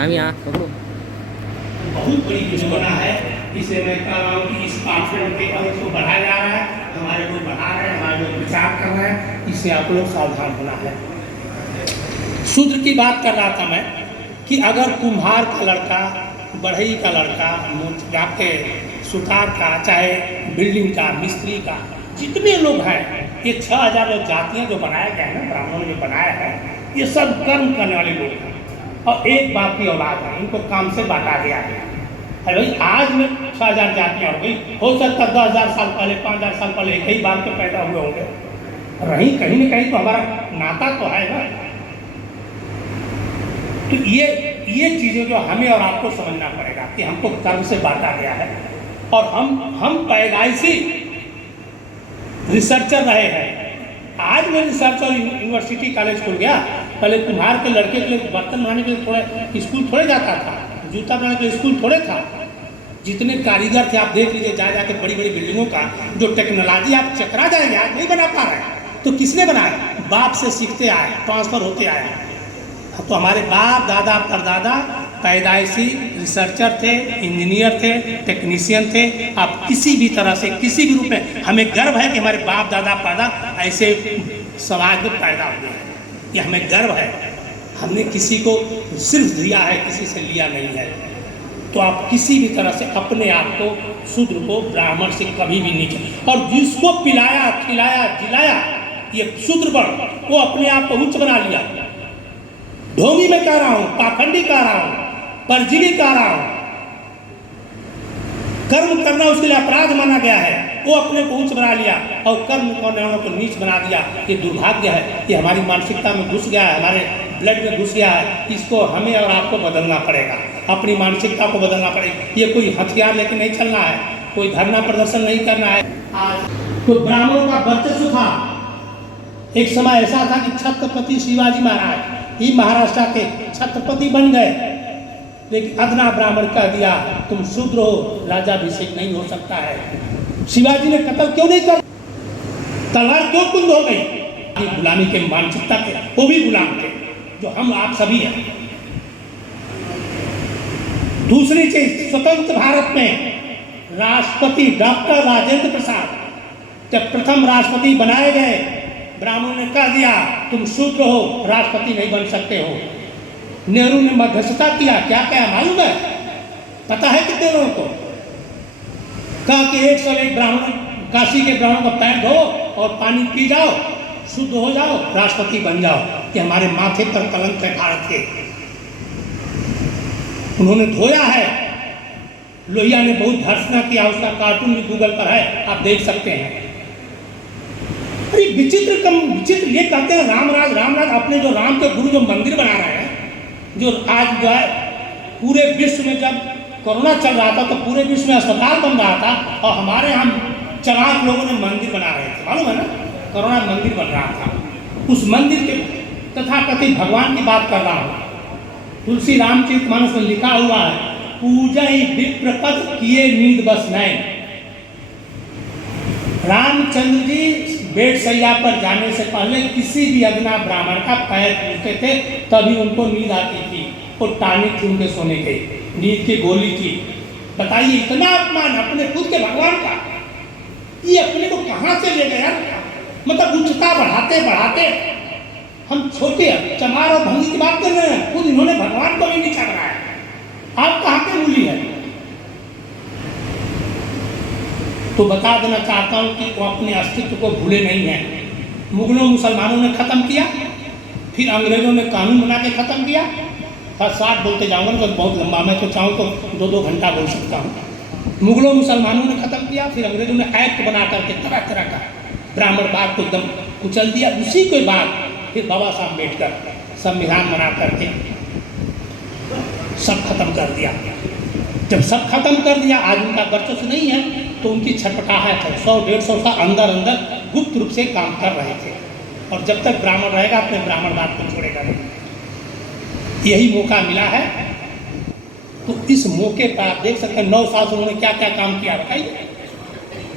हम यहाँ पकड़ो। बहुत बड़ी दुश्मना है। इसलिए मैं कह रहा हूँ कि इस पाठ्यक्रम के और इसको बढ़ाया जा रहा है, हमारे लोग बढ़ा रहे हैं, हमारे लोग विचार कर रहे हैं, इससे आप लोग सावधान होना है। शूद्र की बात कर रहा था मैं कि अगर कुम्हार का लड़का, बढ़ई का लड़का, आपके सुतार का, चाहे बिल्डिंग का, मिस्त्री का, जितने लोग हैं, ये 6000 जो जातियाँ जो बनाया गया है ना, ब्राह्मणों ने बनाया है, ये सब कर्म करने वाले लोग हैं और एक बाप की औलाद है, इनको काम से बांटा गया है। अरे भाई आज में 6000 जातियाँ हो गई, हो सकता है 10,000 साल पहले, 5,000 साल पहले एक ही बाप के पैदा हुए होंगे, रही कहीं न कहीं तो हमारा नाता तो है ना। तो ये चीज़ें जो हमें और आपको समझना पड़ेगा कि हमको कर्म से बांटा गया है और हम पैदाइशी रिसर्चर रहे हैं। आज मैं रिसर्चर यूनिवर्सिटी कॉलेज खुल गया, पहले कुम्हार के लड़के के लिए बर्तन बनाने के लिए थोड़ा स्कूल थोड़े जाता था, जूता बनाने के लिए स्कूल थोड़े था। जितने कारीगर थे आप देख लीजिए, जा जाके बड़ी बड़ी बिल्डिंगों का जो टेक्नोलॉजी आप चकरा जाएंगे, आज नहीं बना पा रहे हैं। तो किसने बनाया? बाप से सीखते आए, ट्रांसफर होते आए। तो हमारे बाप दादा परदादा पैदाइशी रिसर्चर थे, इंजीनियर थे, टेक्नीशियन थे। आप किसी भी तरह से, किसी भी रूप में, हमें गर्व है कि हमारे बाप दादा परदादा ऐसे समाज में पैदा हुए हैं, ये हमें गर्व है। हमने किसी को सिर्फ दिया है, किसी से लिया नहीं है। तो आप किसी भी तरह से अपने आप को, शूद्र को ब्राह्मण से कभी भी नीचे, और जिसको पिलाया खिलाया जिलाया ये शूद्र वर्ण, वो अपने आप को उच्च बना लिया। ढोंगी में कह रहा हूं, पाखंडी कह रहा हूं, परजीवी कह रहा हूं, कर्म करना उसके लिए अपराध माना गया है, वो अपने को उच्च बना लिया और कर्म करने वालों को नीच बना दिया। ये दुर्भाग्य है, ये हमारी मानसिकता में घुस गया है, हमारे ब्लड में घुस गया है। इसको हमें और आपको बदलना पड़ेगा, अपनी मानसिकता को बदलना पड़ेगा। ये कोई हथियार लेकर नहीं चलना है, कोई धरना प्रदर्शन नहीं करना है। आज तो ब्राह्मणों का वर्चस्व था। एक समय ऐसा था कि छत्रपति शिवाजी महाराज ही महाराष्ट्र के छत्रपति बन गए, लेकिन अदना ब्राह्मण कह दिया तुम शूद्र हो, राजाभिषेक नहीं हो सकता है। शिवाजी ने कत्ल क्यों नहीं कर, तलवार क्यों कुंद हो गई? गुलामी के मानसिकता के वो भी गुलाम थे जो हम आप सभी हैं। दूसरी चीज, स्वतंत्र भारत में राष्ट्रपति डॉक्टर राजेंद्र प्रसाद जब प्रथम राष्ट्रपति बनाए गए, ब्राह्मणों ने कह दिया तुम शूद्र हो, राष्ट्रपति नहीं बन सकते हो। नेहरू ने मध्यस्थता किया, क्या क्या मालूम है? पता है कितने लोगों को? कहा कि 101 ब्राह्मण, काशी के ब्राह्मणों का पैर धो और पानी पी जाओ, शुद्ध हो जाओ, राष्ट्रपति बन जाओ। कि हमारे माथे पर कलंक है भारत के। उन्होंने धोया है। लोहिया ने बहुत भर्त्सना किया, उसका कार्टून भी गूगल पर है, आप देख सकते हैं। अरे विचित्र ये कहते हैं रामराज अपने जो राम के गुरु जो मंदिर बना रहे हैं, जो आज जो है पूरे विश्व में, जब कोरोना चल रहा था तो पूरे विश्व में अस्पताल बन रहा था और हमारे यहाँ चालाक लोगों ने मंदिर बना रहे थे, मालूम है ना? कोरोना मंदिर बन रहा था। उस मंदिर के तथाकथित भगवान की बात कर रहा हूँ। तुलसी रामचरितमानस में लिखा हुआ है, पूजा ही विप्रपद किए नींद बस नैन। रामचंद्र जी बेड सैया पर जाने से पहले किसी भी अदना ब्राह्मण का पैर छूते थे, तभी उनको नींद आती थी। वो टॉनिक थी उनके सोने के, नींद की गोली थी। बताइए, इतना अपमान अपने खुद के भगवान का, ये अपने को कहाँ से ले गया? मतलब उच्चता बढ़ाते बढ़ाते हम छोटे चमार और भंगी की बात कर रहे हैं, खुद इन्होंने भगवान को भी नीचा बनाया। आप कहाँ के मूली है? तो बता देना चाहता हूँ कि वो अपने अस्तित्व को भूले नहीं हैं। मुगलों मुसलमानों ने ख़त्म किया, फिर अंग्रेज़ों ने कानून बना के ख़त्म किया। हर साथ बोलते जाऊँगा तो बहुत लंबा, मैं तो चाहूँ तो 2-2 घंटा बोल सकता हूँ। मुगलों मुसलमानों ने ख़त्म किया, फिर अंग्रेज़ों ने एक्ट बना करके तरह तरह का ब्राह्मणवाद को एकदम कुचल दिया। उसी के बाद फिर बाबा साहब अम्बेडकर संविधान बना करके सब खत्म कर दिया। जब सब खत्म कर दिया, आज उनका वर्चस्व नहीं है, तो उनकी छटपटाहट है। 100-150 साल अंदर अंदर गुप्त रूप से काम कर रहे थे। और जब तक ब्राह्मण रहेगा अपने ब्राह्मणवाद को छोड़ेगा नहीं। यही मौका मिला है, तो इस मौके पर आप देख सकते हैं 9 साल से उन्होंने क्या क्या काम किया, बताइए।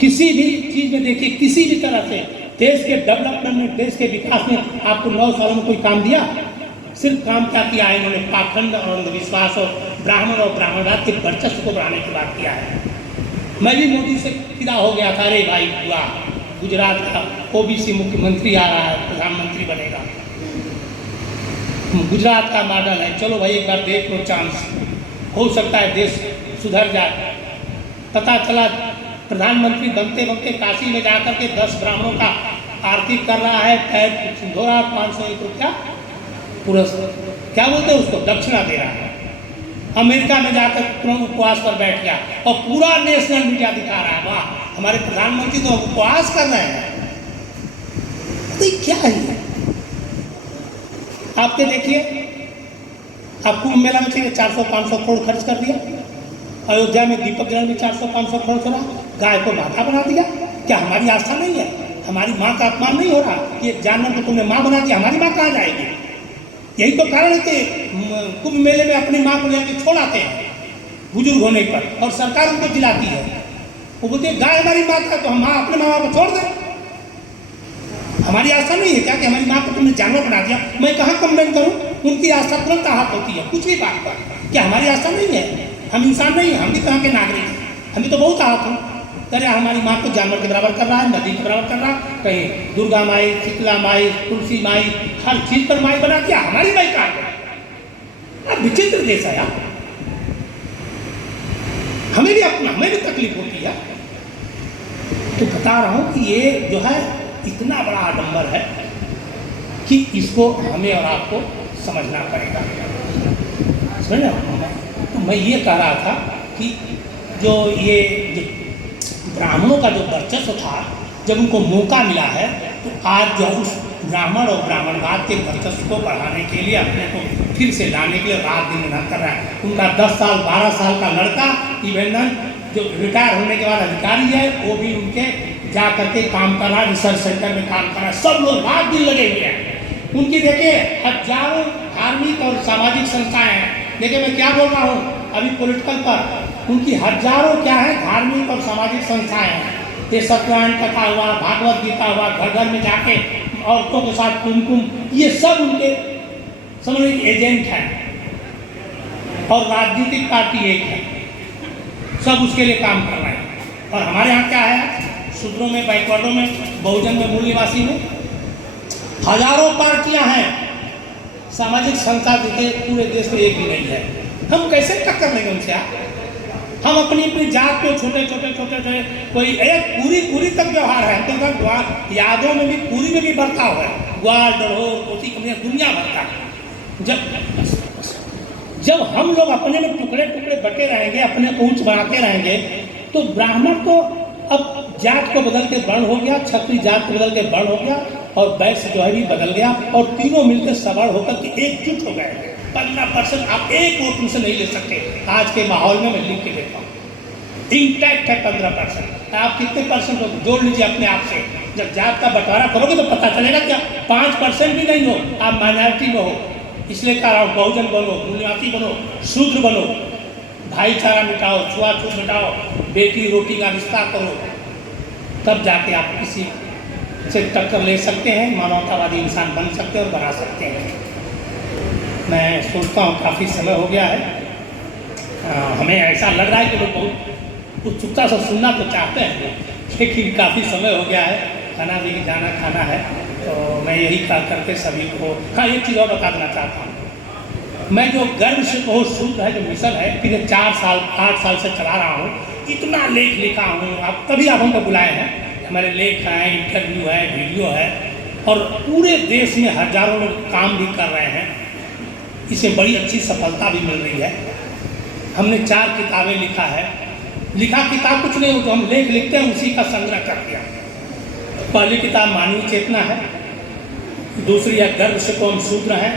किसी भी चीज़ में देखिए, किसी भी तरह से देश के डेवलपमेंट में, देश के विकास में आपको 9 सालों में कोई काम दिया? सिर्फ काम क्या किया है इन्होंने? पाखंड और अंधविश्वास और ब्राह्मण और ब्राह्मणवाद के वर्चस्व को बढ़ाने की बात किया है। मैं भी मोदी से फिदा हो गया था, अरे भाई हुआ गुजरात का ओबीसी मुख्यमंत्री आ रहा है, प्रधानमंत्री बनेगा, गुजरात का मॉडल है, चलो भाई एक बार देख लो, चांस हो सकता है देश सुधर जाए। पता चला प्रधानमंत्री बनते बनते काशी में जाकर के 10 ब्राह्मणों का आरती कर रहा है, पैर सिंधो रहा, 501 रुपया पुरस्कार, क्या बोलते हैं उसको, दक्षिणा दे रहा है। अमेरिका में जाकर तुरंत उपवास पर बैठ गया और पूरा नेशनल मीडिया दिखा रहा है, वाह हमारे प्रधानमंत्री तो उपवास कर रहे हैं। तो क्या है ये? आपके देखिए, आप कुंभ मेला में चाहिए 400-500 करोड़ खर्च कर दिया, अयोध्या में दीपक जलाने में 400-500 करोड़ चला, गाय को माता बना दिया। क्या हमारी आस्था नहीं है? हमारी माँ का अपमान नहीं हो रहा? ये जानवर को तुमने माँ बना दिया, हमारी माँ कहाँ जाएगी? यही तो कारण है कि कुंभ मेले में अपनी माँ को लेकर छोड़ आते हैं बुजुर्ग होने पर, और सरकार उनको दिलाती है। वो बोलते हैं गाय हमारी माँ का, तो हम माँ अपने माँ बाप को छोड़ दें। हमारी आस्था नहीं है क्या कि हमारी माँ को तुमने जानवर बना दिया? मैं कहाँ कंप्लेन करूँ, उनकी आस्था तुरंत आहत होती है कुछ भी बात पर। क्या हमारी आस्था नहीं है? हम इंसान नहीं हैं? हम भी कहाँ के नागरिक हैं? हम भी तो बहुत आहत हूँ। अरे हमारी माँ को जानवर के बराबर कर रहा है, नदी के बराबर कर रहा है, कहीं दुर्गा माई, शीतला माई, तुलसी माई, हर चीज पर माई बना दिया, हमारी माई कहाँ गई? विचित्र देश है यार। हमें भी तकलीफ होती है। तो बता रहा हूँ कि ये जो है इतना बड़ा आडंबर है कि इसको हमें और आपको समझना पड़ेगा। समझे? तो मैं ये कह रहा था कि जो ब्राह्मणों का जो वर्चस्व था, जब उनको मौका मिला है, तो आज जो उस ब्राह्मण और ब्राह्मणवाद के वर्चस्व को बढ़ाने के लिए अपने को फिर से लाने के लिए रात दिन मेहनत कर रहा है। उनका 10 साल 12 साल का लड़का इवेंडन जो रिटायर होने के बाद अधिकारी है, वो भी उनके जा करके काम कर रहा है, रिसर्च सेंटर में काम कर रहा है। सब लोग रात दिन लगे हुए हैं। उनकी देखिए हजारों धार्मिक और सामाजिक संस्थाएं हैं। देखिए मैं क्या बोल रहा हूँ अभी पॉलिटिकल पर, उनकी हजारों क्या है धार्मिक और सामाजिक संस्थाएं हैं। ये सत्यनारायण कथा हुआ, भागवत गीता हुआ, घर घर में जाके औरतों के साथ कुमकुम, ये सब उनके समझ एजेंट हैं। और राजनीतिक पार्टी एक है, सब उसके लिए काम कर रहे हैं। और हमारे यहाँ क्या है, शूद्रों में, बैकवर्डों में, बहुजन में, मूल निवासी में हजारों पार्टियां हैं। सामाजिक संस्था देखे पूरे देश में एक भी नहीं है। हम कैसे टक्कर लेंगे उनसे? हम अपनी अपनी जात को छोटे कोई एक पूरी तक व्यवहार है। तो यादों में भी, पूरी में भी बर्ताव है, ग्वाल डरोर कोसी कमियां दुनिया भर का। जब हम लोग अपने में टुकड़े बटे रहेंगे, अपने को ऊंच बनाते रहेंगे, तो ब्राह्मण तो अब जात को बदल के वर्ण हो गया, क्षत्रिय जात को बदल के वर्ण हो गया, और वैश्य जो है भी बदल गया, और तीनों मिलकर सबड़ होकर के एकजुट हो गए। 15% आप एक वोट उनसे नहीं ले सकते। आज के माहौल में मैं लिख के देता हूँ, इंटैक्ट है 15%। आप कितने परसेंट हो जोड़ लीजिए अपने आप से। जब जात का बंटवारा करोगे तो पता चलेगा क्या 5% भी नहीं हो, आप माइनॉरिटी में हो। इसलिए कह रहा हूँ बहुजन बनो, निवासी बनो, शूद्र बनो, भाईचारा मिटाओ, छुआछूत मिटाओ, बेटी रोटी का रिश्ता करो, तब जाके आप किसी से टक्कर ले सकते हैं, मानवतावादी इंसान बन सकते हैं और बना सकते हैं। मैं सोचता हूँ काफ़ी समय हो गया है, हमें ऐसा लग रहा है कि लोग बहुत उत्सुकता से सुनना तो चाहते हैं, लेकिन काफ़ी समय हो गया है, खाना भी खाना है। तो मैं यही कह करके सभी को, हाँ एक चीज़ और बता देना चाहता हूँ। मैं जो गर्व से बहुत शूद्र है जो मिशन है, फिर 8 साल से चला रहा हूँ, इतना लेख लिखा हूँ। आप तभी आप हमको बुलाए हैं, हमारे लेख हैं, इंटरव्यू है, वीडियो है, और पूरे देश में हजारों लोग काम भी कर रहे हैं। इसे बड़ी अच्छी सफलता भी मिल रही है। हमने 4 किताबें लिखा है। लिखा किताब कुछ नहीं हो, तो हम लेख लिखते हैं, उसी का संग्रह कर दिया। पहली किताब मानवीय चेतना है, दूसरी है गर्व से कौन शूद्र है,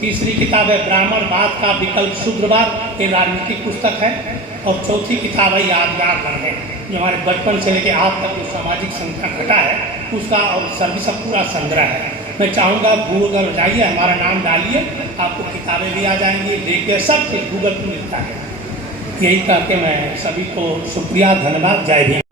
तीसरी किताब है ब्राह्मणवाद का विकल्प शूद्रवाद, ये राजनीतिक पुस्तक है, और चौथी किताब है यादगार लम्हे, जो हमारे बचपन से लेकर आज तक जो सामाजिक संख्या घटा है उसका और सर्विस का पूरा संग्रह है। मैं चाहूँगा गूगल जाइए, हमारा नाम डालिए, आपको किताबें भी आ जाएंगी, देखिए सब कुछ गूगल पर मिलता है। यही कह के मैं सभी को शुक्रिया, धन्यवाद, जय भीम।